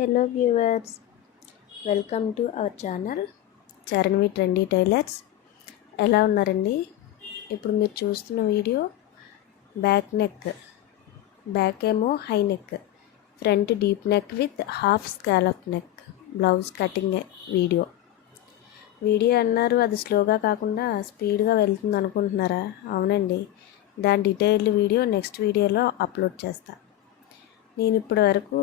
Hello viewers, welcome to our channel Charanvi trendy tailors. ఎలా ఉన్నారండి? ఇప్పుడు మీరు చూస్తున్న వీడియో బ్యాక్ ఏమో high neck, front deep neck with half scallop neck blouse cutting video అన్నారు. అది స్లోగా కాకుండా స్పీడ్గా వెళ్తుంది అనుకుంటున్నారా? అవునండి, దాని డీటెయిల్డ్ వీడియో నెక్స్ట్ వీడియోలో అప్లోడ్ చేస్తా. నేను ఇప్పటి వరకు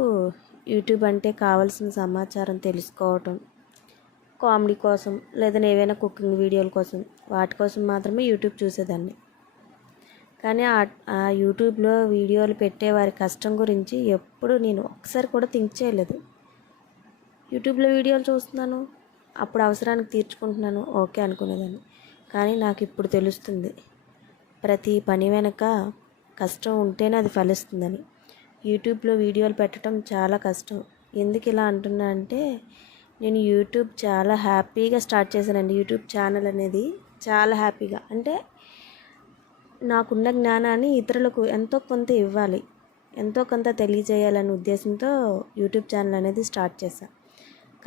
యూట్యూబ్ అంటే కావాల్సిన సమాచారం తెలుసుకోవటం, కామెడీ కోసం లేదా ఏవైనా కుకింగ్ వీడియోల కోసం, వాటి కోసం మాత్రమే యూట్యూబ్ చూసేదాన్ని. కానీ ఆ యూట్యూబ్లో వీడియోలు పెట్టే వారి కష్టం గురించి ఎప్పుడు నేను ఒకసారి కూడా థింక్ చేయలేదు. యూట్యూబ్లో వీడియోలు చూస్తున్నాను, అప్పుడు అవసరానికి తీర్చుకుంటున్నాను, ఓకే అనుకునేదాన్ని. కానీ నాకు ఇప్పుడు తెలుస్తుంది, ప్రతి పని వెనక కష్టం ఉంటేనే అది ఫలిస్తుందని. యూట్యూబ్లో వీడియోలు పెట్టడం చాలా కష్టం. ఎందుకు ఇలా అంటున్నా అంటే, నేను యూట్యూబ్ చాలా హ్యాపీగా స్టార్ట్ చేశానండి. యూట్యూబ్ ఛానల్ అనేది చాలా హ్యాపీగా, అంటే నాకున్న జ్ఞానాన్ని ఇతరులకు ఎంతో కొంత ఇవ్వాలి, ఎంతో కొంత తెలియజేయాలనే ఉద్దేశంతో యూట్యూబ్ ఛానల్ అనేది స్టార్ట్ చేశాను.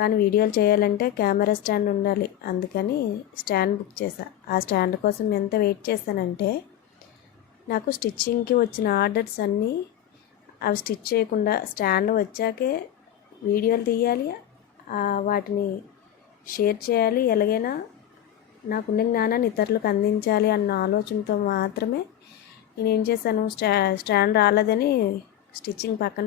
కానీ వీడియోలు చేయాలంటే కెమెరా స్టాండ్ ఉండాలి, అందుకని స్టాండ్ బుక్ చేశాను. ఆ స్టాండ్ కోసం ఎంత వెయిట్ చేశానంటే, నాకు స్టిచ్చింగ్కి వచ్చిన ఆర్డర్స్ అన్నీ అవి స్టిచ్ చేయకుండా స్టాండ్ వచ్చాకే వీడియోలు తీయాలి, వాటిని షేర్ చేయాలి, ఎలాగైనా నాకున్న జ్ఞానాన్ని ఇతరులకు అందించాలి అన్న ఆలోచనతో మాత్రమే నేనేం చేశాను, స్టాండ్ రాలేదని స్టిచ్చింగ్ పక్కన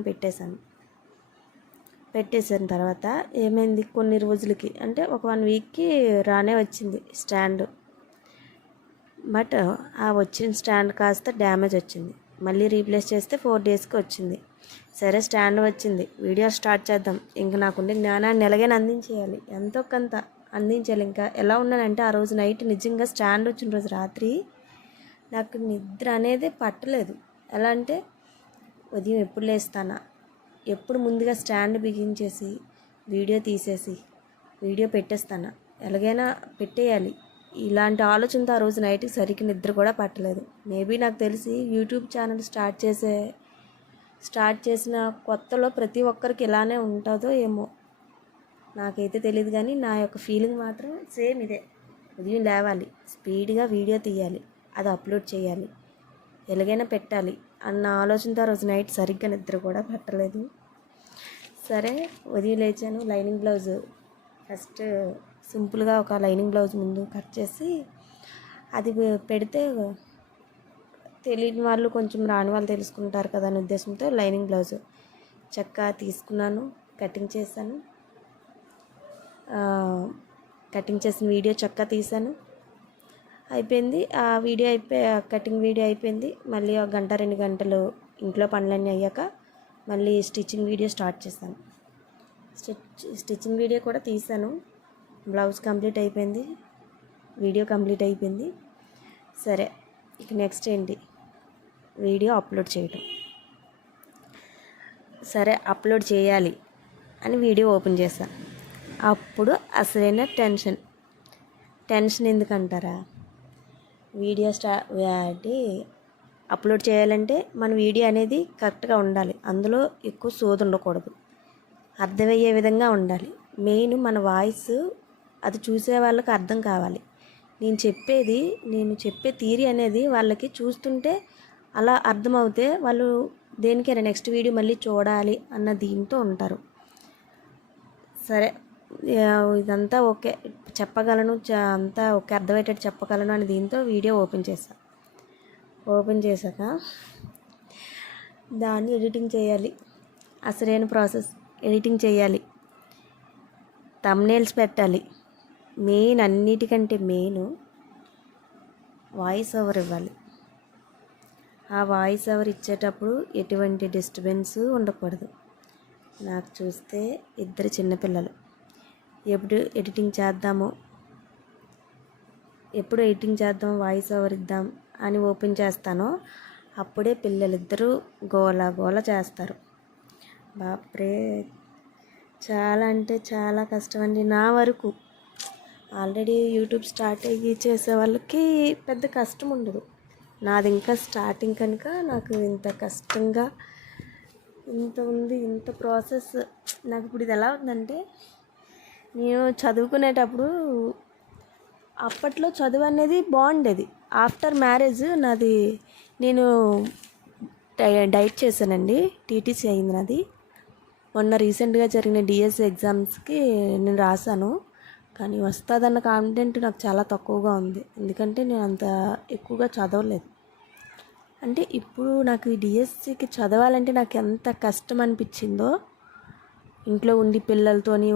పెట్టేసిన తర్వాత ఏమైంది, కొన్ని రోజులకి అంటే ఒక 1 వీక్కి రానే వచ్చింది స్టాండ్. బట్ ఆ వచ్చిన స్టాండ్ కాస్త డ్యామేజ్ వచ్చింది. మళ్ళీ రీప్లేస్ చేస్తే 4 డేస్కి వచ్చింది. సరే, స్టాండ్ వచ్చింది, వీడియో స్టార్ట్ చేద్దాం. ఇంకా నాకుండే జ్ఞానాన్ని ఎలాగైనా అందించేయాలి, ఎంతో కొంత అందించాలి. ఇంకా ఎలా ఉన్నానంటే, ఆ రోజు నైట్ నిజంగా స్టాండ్ వచ్చిన రోజు రాత్రి నాకు నిద్ర అనేది పట్టలేదు. ఎలా అంటే, ఉదయం ఎప్పుడు లేస్తానా, ఎప్పుడు ముందుగా స్టాండ్ బిగించేసి వీడియో తీసేసి వీడియో పెట్టేస్తానా, ఎలాగైనా పెట్టేయాలి, ఇలాంటి ఆలోచనతో ఆ రోజు నైట్కి సరిగ్గా నిద్ర కూడా పట్టలేదు. మేబీ నాకు తెలిసి యూట్యూబ్ ఛానల్ స్టార్ట్ చేసిన కొత్తలో ప్రతి ఒక్కరికి ఇలానే ఉంటుందో ఏమో, నాకైతే తెలియదు. కానీ నా యొక్క ఫీలింగ్ మాత్రం సేమ్ ఇదే. ఉదయం లేవాలి, స్పీడ్గా వీడియో తీయాలి, అది అప్లోడ్ చేయాలి, ఎలాగైనా పెట్టాలి అన్న ఆలోచనతో ఆ రోజు నైట్ సరిగ్గా నిద్ర కూడా పట్టలేదు. సరే, ఉదయం లేచాను, లైనింగ్ బ్లౌజ్ ఫస్ట్ సింపుల్గా ఒక లైనింగ్ బ్లౌజ్ ముందు కట్ చేసి అది పెడితే తెలియని వాళ్ళు కొంచెం రాని వాళ్ళు తెలుసుకుంటారు కదా అనే ఉద్దేశంతో లైనింగ్ బ్లౌజ్ చక్కగా తీసుకున్నాను, కటింగ్ చేశాను. కటింగ్ చేసిన వీడియో చక్కగా తీశాను, అయిపోయింది. ఆ వీడియో కటింగ్ వీడియో అయిపోయింది. మళ్ళీ 1 గంట 2 గంటలు ఇంట్లో పనులన్నీ అయ్యాక మళ్ళీ స్టిచ్చింగ్ వీడియో స్టార్ట్ చేశాను. స్టిచ్చింగ్ వీడియో కూడా తీశాను. బ్లౌజ్ కంప్లీట్ అయిపోయింది, వీడియో కంప్లీట్ అయిపోయింది. సరే, ఇక నెక్స్ట్ ఏంటి, వీడియో అప్లోడ్ చేయటం. సరే, అప్లోడ్ చేయాలి అని వీడియో ఓపెన్ చేశాను. అప్పుడు అసలైన టెన్షన్ ఎందుకంటారా, వీడియో అప్లోడ్ చేయాలంటే మన వీడియో అనేది కరెక్ట్గా ఉండాలి, అందులో ఎక్కువ సోది ఉండకూడదు, అర్థమయ్యే విధంగా ఉండాలి. మెయిన్ మన వాయిస్ అది చూసే వాళ్ళకి అర్థం కావాలి. నేను చెప్పే థియరీ అనేది వాళ్ళకి చూస్తుంటే అలా అర్థమవుతే వాళ్ళు దేనికైనా నెక్స్ట్ వీడియో మళ్ళీ చూడాలి అన్న దీంతో ఉంటారు. సరే, ఇదంతా ఓకే, చెప్పగలను, అంతా ఓకే, అర్థమయ్యేటట్టు చెప్పగలను అని దీంతో వీడియో ఓపెన్ చేశాక దాన్ని ఎడిటింగ్ చేయాలి. అసలైన ప్రాసెస్, ఎడిటింగ్ చేయాలి, థంబ్నెయిల్స్ పెట్టాలి, మెయిన్ అన్నిటికంటే మెయిన్ వాయిస్ ఓవర్ ఇవ్వాలి. ఆ వాయిస్ ఓవర్ ఇచ్చేటప్పుడు ఎటువంటి డిస్టర్బెన్స్ ఉండకూడదు. నాకు చూస్తే 2 చిన్నపిల్లలు. ఎప్పుడు ఎడిటింగ్ చేద్దాం వాయిస్ ఓవర్ ఇద్దాం అని ఓపెన్ చేస్తానో అప్పుడే పిల్లలిద్దరూ గోల చేస్తారు. బాప్రే, చాలా అంటే చాలా కష్టం అండి. నా వరకు ఆల్రెడీ యూట్యూబ్ స్టార్ట్ అయ్యి చేసే వాళ్ళకి పెద్ద కష్టం ఉండదు, నాది ఇంకా స్టార్టింగ్ కనుక నాకు ఇంత కష్టంగా ఇంత ఉంది, ఇంత ప్రాసెస్. నాకు ఇప్పుడు ఇది ఎలా ఉందంటే, నేను చదువుకునేటప్పుడు అప్పట్లో చదువు అనేది బాగుండేది. ఆఫ్టర్ మ్యారేజ్ నేను డైట్ చేశానండి. టీటీసీ అయింది నాది. మొన్న రీసెంట్గా జరిగిన డిఎస్సి ఎగ్జామ్స్కి నేను రాశాను. కానీ వస్తుందన్న కాన్ఫిడెంట్ నాకు చాలా తక్కువగా ఉంది. ఎందుకంటే నేను అంత ఎక్కువగా చదవలేదు. అంటే ఇప్పుడు నాకు ఈ డిఎస్సికి చదవాలంటే నాకు ఎంత కష్టం అనిపించిందో, ఇంట్లో ఉండి పిల్లలతోని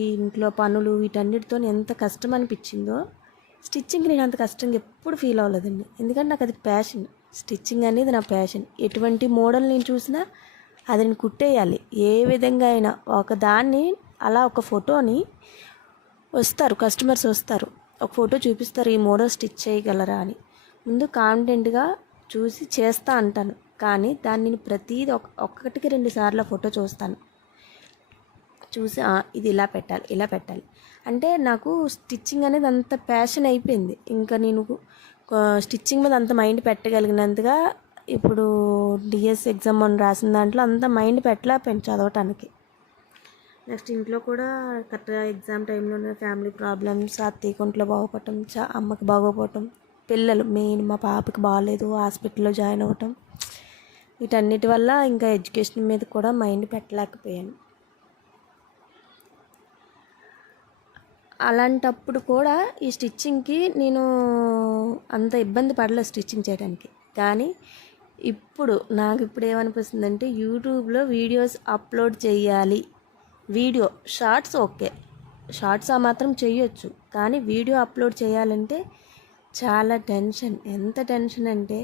ఈ ఇంట్లో పనులు వీటన్నిటితో ఎంత కష్టం అనిపించిందో, స్టిచ్చింగ్కి నేను అంత కష్టంగా ఎప్పుడు ఫీల్ అవ్వలేదండి. ఎందుకంటే నాకు అది ప్యాషన్. స్టిచ్చింగ్ అనేది నా ప్యాషన్. ఎటువంటి మోడల్ నేను చూసినా అది నేను కుట్టేయాలి. ఏ విధంగా అయినా ఒకదాన్ని అలా ఒక ఫోటోని కస్టమర్స్ వస్తారు, ఒక ఫోటో చూపిస్తారు, ఈ మోడల్ స్టిచ్ చేయగలరా అని. ముందు కాన్ఫిడెంట్గా చూసి చేస్తా అంటాను. కానీ దాన్ని నేను ప్రతిదీ ఒక్కటికి 2 సార్లు ఫోటో చూస్తాను. చూసి ఇది ఇలా పెట్టాలి అంటే నాకు స్టిచ్చింగ్ అనేది అంత ప్యాషన్ అయిపోయింది. ఇంకా నేను స్టిచ్చింగ్ మీద అంత మైండ్ పెట్టగలిగినంతగా ఇప్పుడు డిఎస్సి ఎగ్జామ్ అని రాసిన దాంట్లో అంత మైండ్ పెట్టలేకపోయింది చదవటానికి. నెక్స్ట్ ఇంట్లో కూడా కరెక్ట్గా ఎగ్జామ్ టైంలోనే ఫ్యామిలీ ప్రాబ్లమ్స్, అత్తయ్యకి ఒంట్లో బాగోపోవటం, అమ్మకి బాగోపోవటం, పిల్లలు మెయిన్ మా పాపకి బాగాలేదు, హాస్పిటల్లో జాయిన్ అవ్వటం, వీటన్నిటి వల్ల ఇంకా ఎడ్యుకేషన్ మీద కూడా మైండ్ పెట్టలేకపోయాను. అలాంటప్పుడు కూడా ఈ స్టిచ్చింగ్కి నేను అంత ఇబ్బంది పడలేదు స్టిచ్చింగ్ చేయడానికి. కానీ నాకు ఇప్పుడు ఏమనిపిస్తుందంటే, యూట్యూబ్లో వీడియోస్ అప్లోడ్ చేయాలి. వీడియో షార్ట్స్ ఓకే, షార్ట్స్ ఆ మాత్రం చేయొచ్చు. కానీ వీడియో అప్లోడ్ చేయాలంటే చాలా టెన్షన్. ఎంత టెన్షన్ అంటే,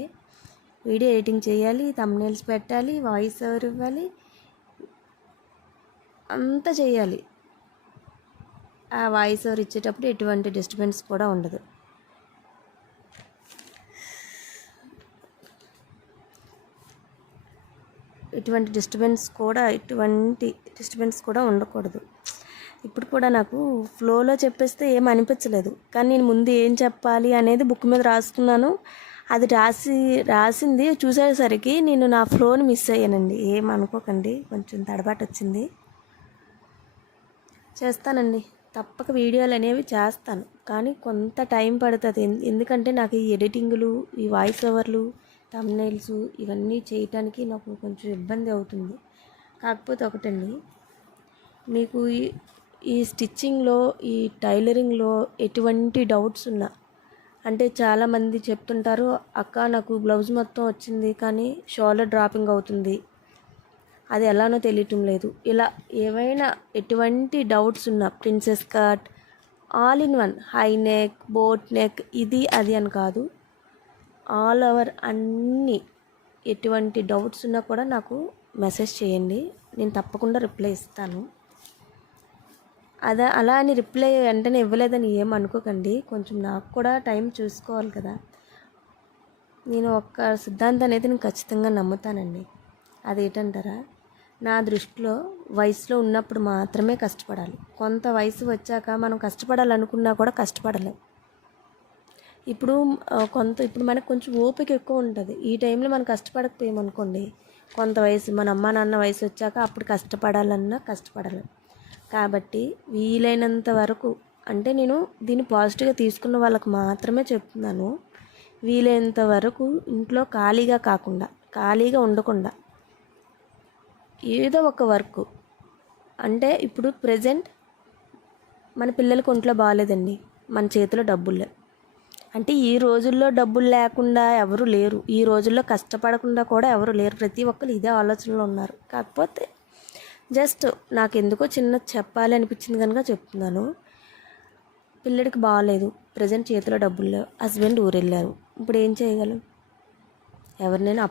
వీడియో ఎడిటింగ్ చేయాలి, థంబ్నెయిల్స్ పెట్టాలి, వాయిస్ ఓవర్ ఇవ్వాలి, అంతా చేయాలి. ఆ వాయిస్ ఓవర్ ఇచ్చేటప్పుడు ఎటువంటి డిస్టర్బెన్స్ కూడా ఉండదు. ఎటువంటి డిస్టర్బెన్స్ కూడా ఉండకూడదు. ఇప్పుడు కూడా నాకు ఫ్లోలో చెప్పేస్తే ఏం అనిపించలేదు. కానీ నేను ముందు ఏం చెప్పాలి అనేది బుక్ మీద రాసుకున్నాను. అది రాసింది చూసేసరికి నేను నా ఫ్లోని మిస్ అయ్యానండి. ఏమనుకోకండి, కొంచెం తడబాటు వచ్చింది. చేస్తానండి, తప్పక వీడియోలు అనేవి చేస్తాను. కానీ కొంత టైం పడుతుంది. ఎందుకంటే నాకు ఈ ఎడిటింగ్లు, ఈ వాయిస్ ఓవర్లు, థంబ్నెయిల్స్ ఇవన్నీ చేయటానికి నాకు కొంచెం ఇబ్బంది అవుతుంది. కాకపోతే ఒకటండి, మీకు ఈ స్టిచ్చింగ్లో, ఈ టైలరింగ్లో ఎటువంటి డౌట్స్ ఉన్నా, అంటే చాలామంది చెప్తుంటారు, అక్క నాకు బ్లౌజ్ మొత్తం వచ్చింది కానీ షోల్డర్ డ్రాపింగ్ అవుతుంది, అది ఎలానో తెలియటం లేదు, ఇలా ఏవైనా ఎటువంటి డౌట్స్ ఉన్నా, princess cut, all in one, high neck, boat neck, ఇది అది అని కాదు, ఆల్ ఓవర్ అన్నీ ఎటువంటి డౌట్స్ ఉన్నా కూడా నాకు మెసేజ్ చేయండి. నేను తప్పకుండా రిప్లై ఇస్తాను. అలా అని రిప్లై వెంటనే ఇవ్వలేదని ఏమనుకోకండి. కొంచెం నాకు కూడా టైం చూసుకోవాలి కదా. నేను ఒక్క సిద్ధాంతం అనేది నేను ఖచ్చితంగా నమ్ముతానండి. అదేంటంటారా, నా దృష్టిలో వయసులో ఉన్నప్పుడు మాత్రమే కష్టపడాలి. కొంత వయసు వచ్చాక మనం కష్టపడాలనుకున్నా కూడా కష్టపడలేం. ఇప్పుడు మనకు కొంచెం ఓపిక ఎక్కువ ఉంటుంది. ఈ టైంలో మనం కష్టపడకపోయామనుకోండి, కొంత వయసు, మన అమ్మ నాన్న వయసు వచ్చాక అప్పుడు కష్టపడాలన్నా కష్టపడలేం. కాబట్టి వీలైనంత వరకు, అంటే నేను దీన్ని పాజిటివ్గా తీసుకున్న వాళ్ళకు మాత్రమే చెప్తున్నాను, వీలైనంత వరకు ఇంట్లో ఖాళీగా ఉండకుండా ఏదో ఒక వర్క్, అంటే ఇప్పుడు ప్రజెంట్ మన పిల్లలకి ఒంట్లో బాగాలేదండి, మన చేతిలో డబ్బులు లేవు అంటే ఈ రోజుల్లో డబ్బులు లేకుండా ఎవరు లేరు. ఈ రోజుల్లో కష్టపడకుండా కూడా ఎవరు లేరు. ప్రతి ఒక్కరు ఇదే ఆలోచనలో ఉన్నారు. కాకపోతే జస్ట్ నాకు ఎందుకో చెప్పాలి అనిపించింది కనుక చెప్తున్నాను. పిల్లడికి బాగాలేదు, ప్రజెంట్ చేతిలో డబ్బులు లేవు, హస్బెండ్ ఊరు వెళ్ళారు. ఇప్పుడు ఏం చేయగలం? ఎవరినైనా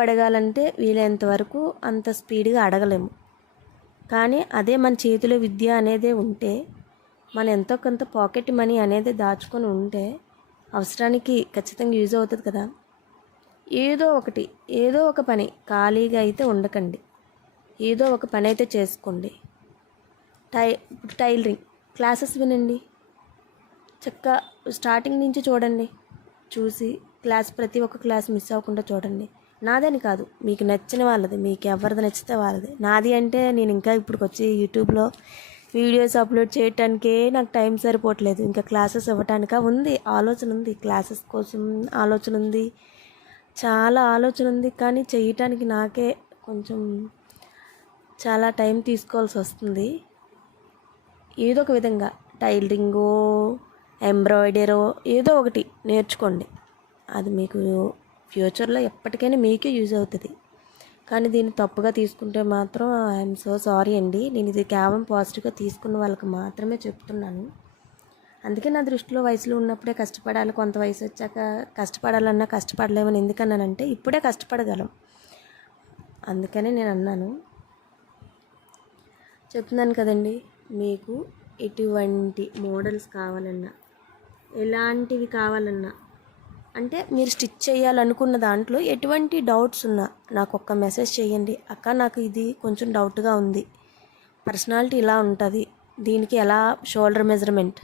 అడగాలంటే వీలైనంత వరకు అంత స్పీడ్గా అడగలేము. కానీ అదే మన చేతిలో విద్య అనేదే ఉంటే, మనం ఎంతో కొంత పాకెట్ మనీ అనేది దాచుకొని ఉంటే అవసరానికి ఖచ్చితంగా యూజ్ అవుతుంది కదా. ఏదో ఒక పని, ఖాళీగా అయితే ఉండకండి. ఏదో ఒక పని అయితే చేసుకోండి. టైలరింగ్ క్లాసెస్ వినండి, చక్కగా స్టార్టింగ్ నుంచి చూడండి. చూసి ప్రతి ఒక్క క్లాస్ మిస్ అవ్వకుండా చూడండి. నాదని కాదు, మీకు నచ్చిన వాళ్ళది, మీకు ఎవరిది నచ్చితే వాళ్ళది. నాది అంటే నేను ఇంకా ఇప్పుడు వచ్చి యూట్యూబ్లో వీడియోస్ అప్లోడ్ చేయటానికే నాకు టైం సరిపోవట్లేదు. ఇంకా క్లాసెస్ ఇవ్వటానిక ఉంది, ఆలోచన ఉంది, క్లాసెస్ కోసం ఆలోచన ఉంది, చాలా ఆలోచన ఉంది. కానీ చేయటానికి నాకే కొంచెం చాలా టైం తీసుకోవాల్సి వస్తుంది. ఏదో ఒక విధంగా టైలరింగో ఎంబ్రాయిడరో ఏదో ఒకటి నేర్చుకోండి. అది మీకు ఫ్యూచర్లో ఎప్పటికైనా మీకే యూజ్ అవుతుంది. కానీ దీన్ని తప్పుగా తీసుకుంటే మాత్రం ఐఎమ్ సో సారీ అండి. నేను ఇది కేవలం పాజిటివ్గా తీసుకున్న వాళ్ళకి మాత్రమే చెప్తున్నాను. అందుకే నా దృష్టిలో వయసులో ఉన్నప్పుడే కష్టపడాలి, కొంత వయసు వచ్చాక కష్టపడాలన్నా కష్టపడలేమని ఎందుకన్నానంటే ఇప్పుడే కష్టపడగలం, అందుకనే నేను అన్నాను. చెప్తున్నాను కదండి, మీకు ఎటువంటి మోడల్స్ కావాలన్నా, ఎలాంటివి కావాలన్నా, అంటే మీరు స్టిచ్ చేయాలనుకున్న దాంట్లో ఎటువంటి డౌట్స్ ఉన్నా నాకు ఒక్క మెసేజ్ చేయండి. అక్క నాకు ఇది కొంచెం డౌట్గా ఉంది, పర్సనాలిటీ ఇలా ఉంటుంది, దీనికి ఎలా షోల్డర్ మెజర్మెంట్,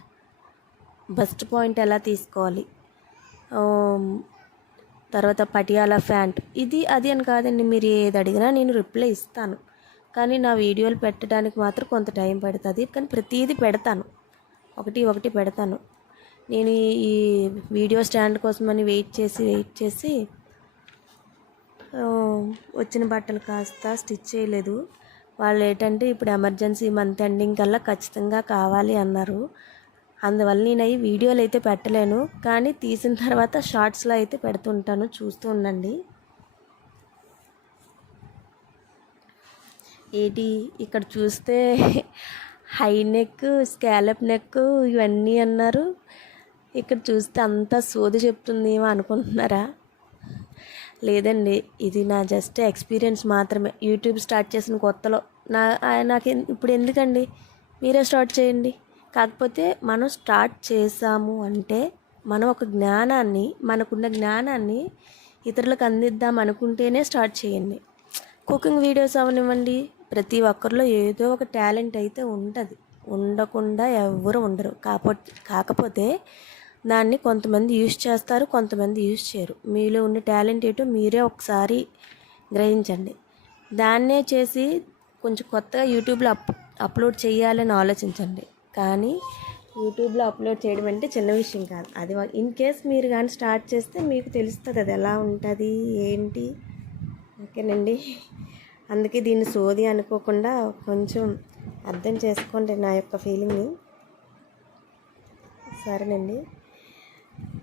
బస్ట్ పాయింట్ ఎలా తీసుకోవాలి, తర్వాత పటియాలా ప్యాంట్, ఇది అది అని కాదండి, మీరు ఏది అడిగినా నేను రిప్లై ఇస్తాను. కానీ నా వీడియోలు పెట్టడానికి మాత్రం కొంత టైం పడుతుంది. కానీ ప్రతిదీ పెడతాను, ఒకటి పెడతాను. నేను ఈ వీడియో స్టాండ్ కోసమని వెయిట్ చేసి వచ్చిన బట్టలు కాస్త స్టిచ్ చేయలేదు. వాళ్ళు ఏంటంటే ఇప్పుడు ఎమర్జెన్సీ మంత్ ఎండింగ్ కల్లా ఖచ్చితంగా కావాలి అన్నారు. అందువల్ల నేను అవి వీడియోలు అయితే పెట్టలేను, కానీ తీసిన తర్వాత షార్ట్స్లో అయితే పెడుతుంటాను, చూస్తూ ఉండండి. ఏంటి ఇక్కడ చూస్తే హై నెక్, స్కాలప్ నెక్ ఇవన్నీ అన్నారు. ఇక్కడ చూస్తే అంతా సోది చెప్తుందేమో అనుకుంటున్నారా? లేదండి, ఇది నా జస్ట్ ఎక్స్పీరియన్స్ మాత్రమే. యూట్యూబ్ స్టార్ట్ చేసిన కొత్తలో నాకు ఇప్పుడు ఎందుకండి, మీరే స్టార్ట్ చేయండి. కాకపోతే మనం స్టార్ట్ చేసాము అంటే మనం ఒక జ్ఞానాన్ని, మనకున్న జ్ఞానాన్ని ఇతరులకు అందిద్దాం అనుకుంటేనే స్టార్ట్ చేయండి. కుకింగ్ వీడియోస్ అవనివ్వండి, ప్రతి ఒక్కరిలో ఏదో ఒక టాలెంట్ అయితే ఉంటుంది, ఉండకుండా ఎవరు ఉండరు. కాకపోతే దాన్ని కొంతమంది యూజ్ చేస్తారు, కొంతమంది యూజ్ చేయరు. మీలో ఉన్న టాలెంట్ ఏంటో మీరే ఒకసారి గ్రహించండి. దాన్నే చేసి కొంచెం కొత్తగా యూట్యూబ్లో అప్లోడ్ చేయాలని ఆలోచించండి. కానీ యూట్యూబ్లో అప్లోడ్ చేయడం అంటే చిన్న విషయం కాదు. అది ఇన్ కేస్ మీరు కానీ స్టార్ట్ చేస్తే మీకు తెలుస్తుంది అది ఎలా ఉంటుంది ఏంటి. ఓకేనండి, అందుకే దీన్ని సోది అనుకోకుండా కొంచెం అర్థం చేసుకోండి నా యొక్క ఫీలింగ్ని. సరేనండి,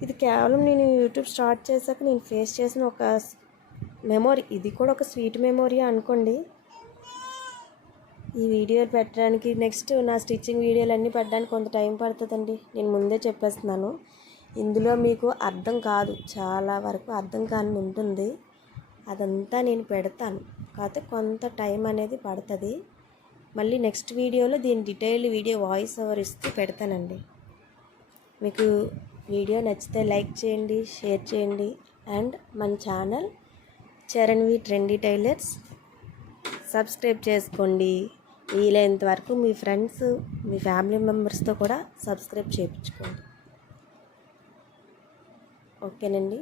ఇది కేవలం నేను యూట్యూబ్ స్టార్ట్ చేశాక నేను ఫేస్ చేసిన ఒక మెమొరీ. ఇది కూడా ఒక స్వీట్ మెమొరీ అనుకోండి. ఈ వీడియోలు పెట్టడానికి, నెక్స్ట్ నా స్టిచ్చింగ్ వీడియోలు అన్నీ పెట్టడానికి కొంత టైం పడుతుందండి, నేను ముందే చెప్పేస్తున్నాను. ఇందులో మీకు అర్థం కాదు, చాలా వరకు అర్థం కాని ఉంటుంది, అదంతా నేను పెడతాను. కాకపోతే కొంత టైం అనేది పడుతుంది. మళ్ళీ నెక్స్ట్ వీడియోలో దీని డీటెయిల్డ్ వీడియో వాయిస్ ఓవర్ ఇస్తూ పెడతానండి. మీకు వీడియో నచ్చితే లైక్ చేయండి, షేర్ చేయండి. అండ్ మన channel Charanvi trendy tailors subscribe చేసుకోండి. వీలైనంత వరకు మీ ఫ్రెండ్స్, మీ ఫ్యామిలీ మెంబర్స్తో కూడా సబ్స్క్రైబ్ చేయించుకోండి. ఓకేనండి.